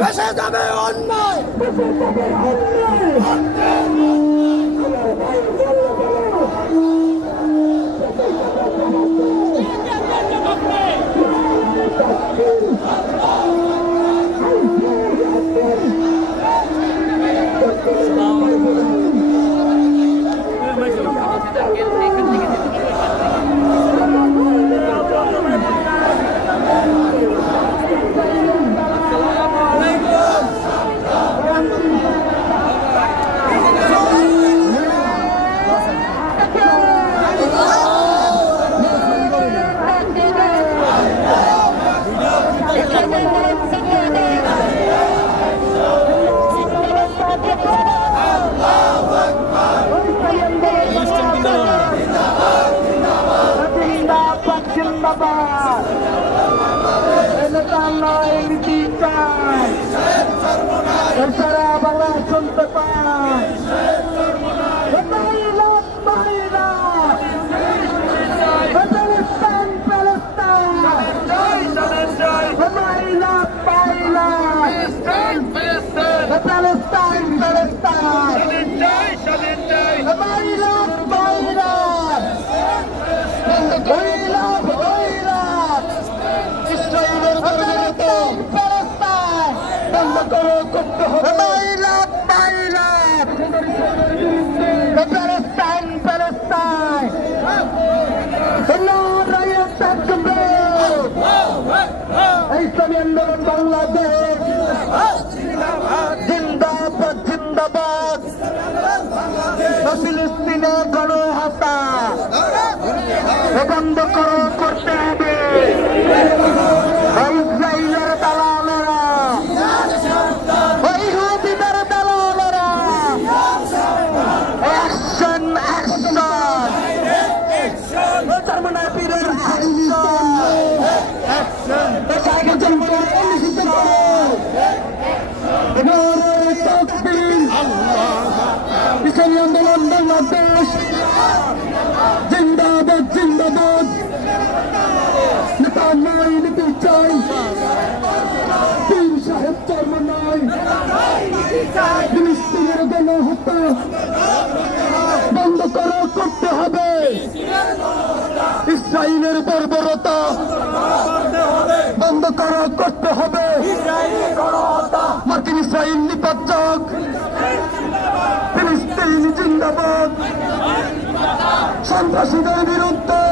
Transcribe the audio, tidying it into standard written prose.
ভেসে যাবে অন্যায়। সারা বাংলা শুনতে পায় ইসলামী আন্দোলন বাংলাদেশ জিন্দাবাদ জিন্দাবাদ। ফিলিস্তিনে গণহত্যা বন্ধ করতে হবে। ইসরায়েলের দালালেরা, ইহুদিদের দালালেরা, অ্যাকশন অ্যাকশন। পীরের ইসলামী আন্দোলন বাংলাদেশ জিন্দাবাদ জিন্দাবাদ। নেতা নাই, নীতি চাই, পীর সাহেব চর্ম নাই। ফিলিস্তিনের গণহত্যা বন্ধ করতে হবে। ইসরায়েলের বর্বরতা বন্ধ করতে হবে। মার্কিন ইসরায়েল নিপাতক। ফিলিস্তিন জিন্দাবাদ। সন্ত্রাসীদের বিরুদ্ধে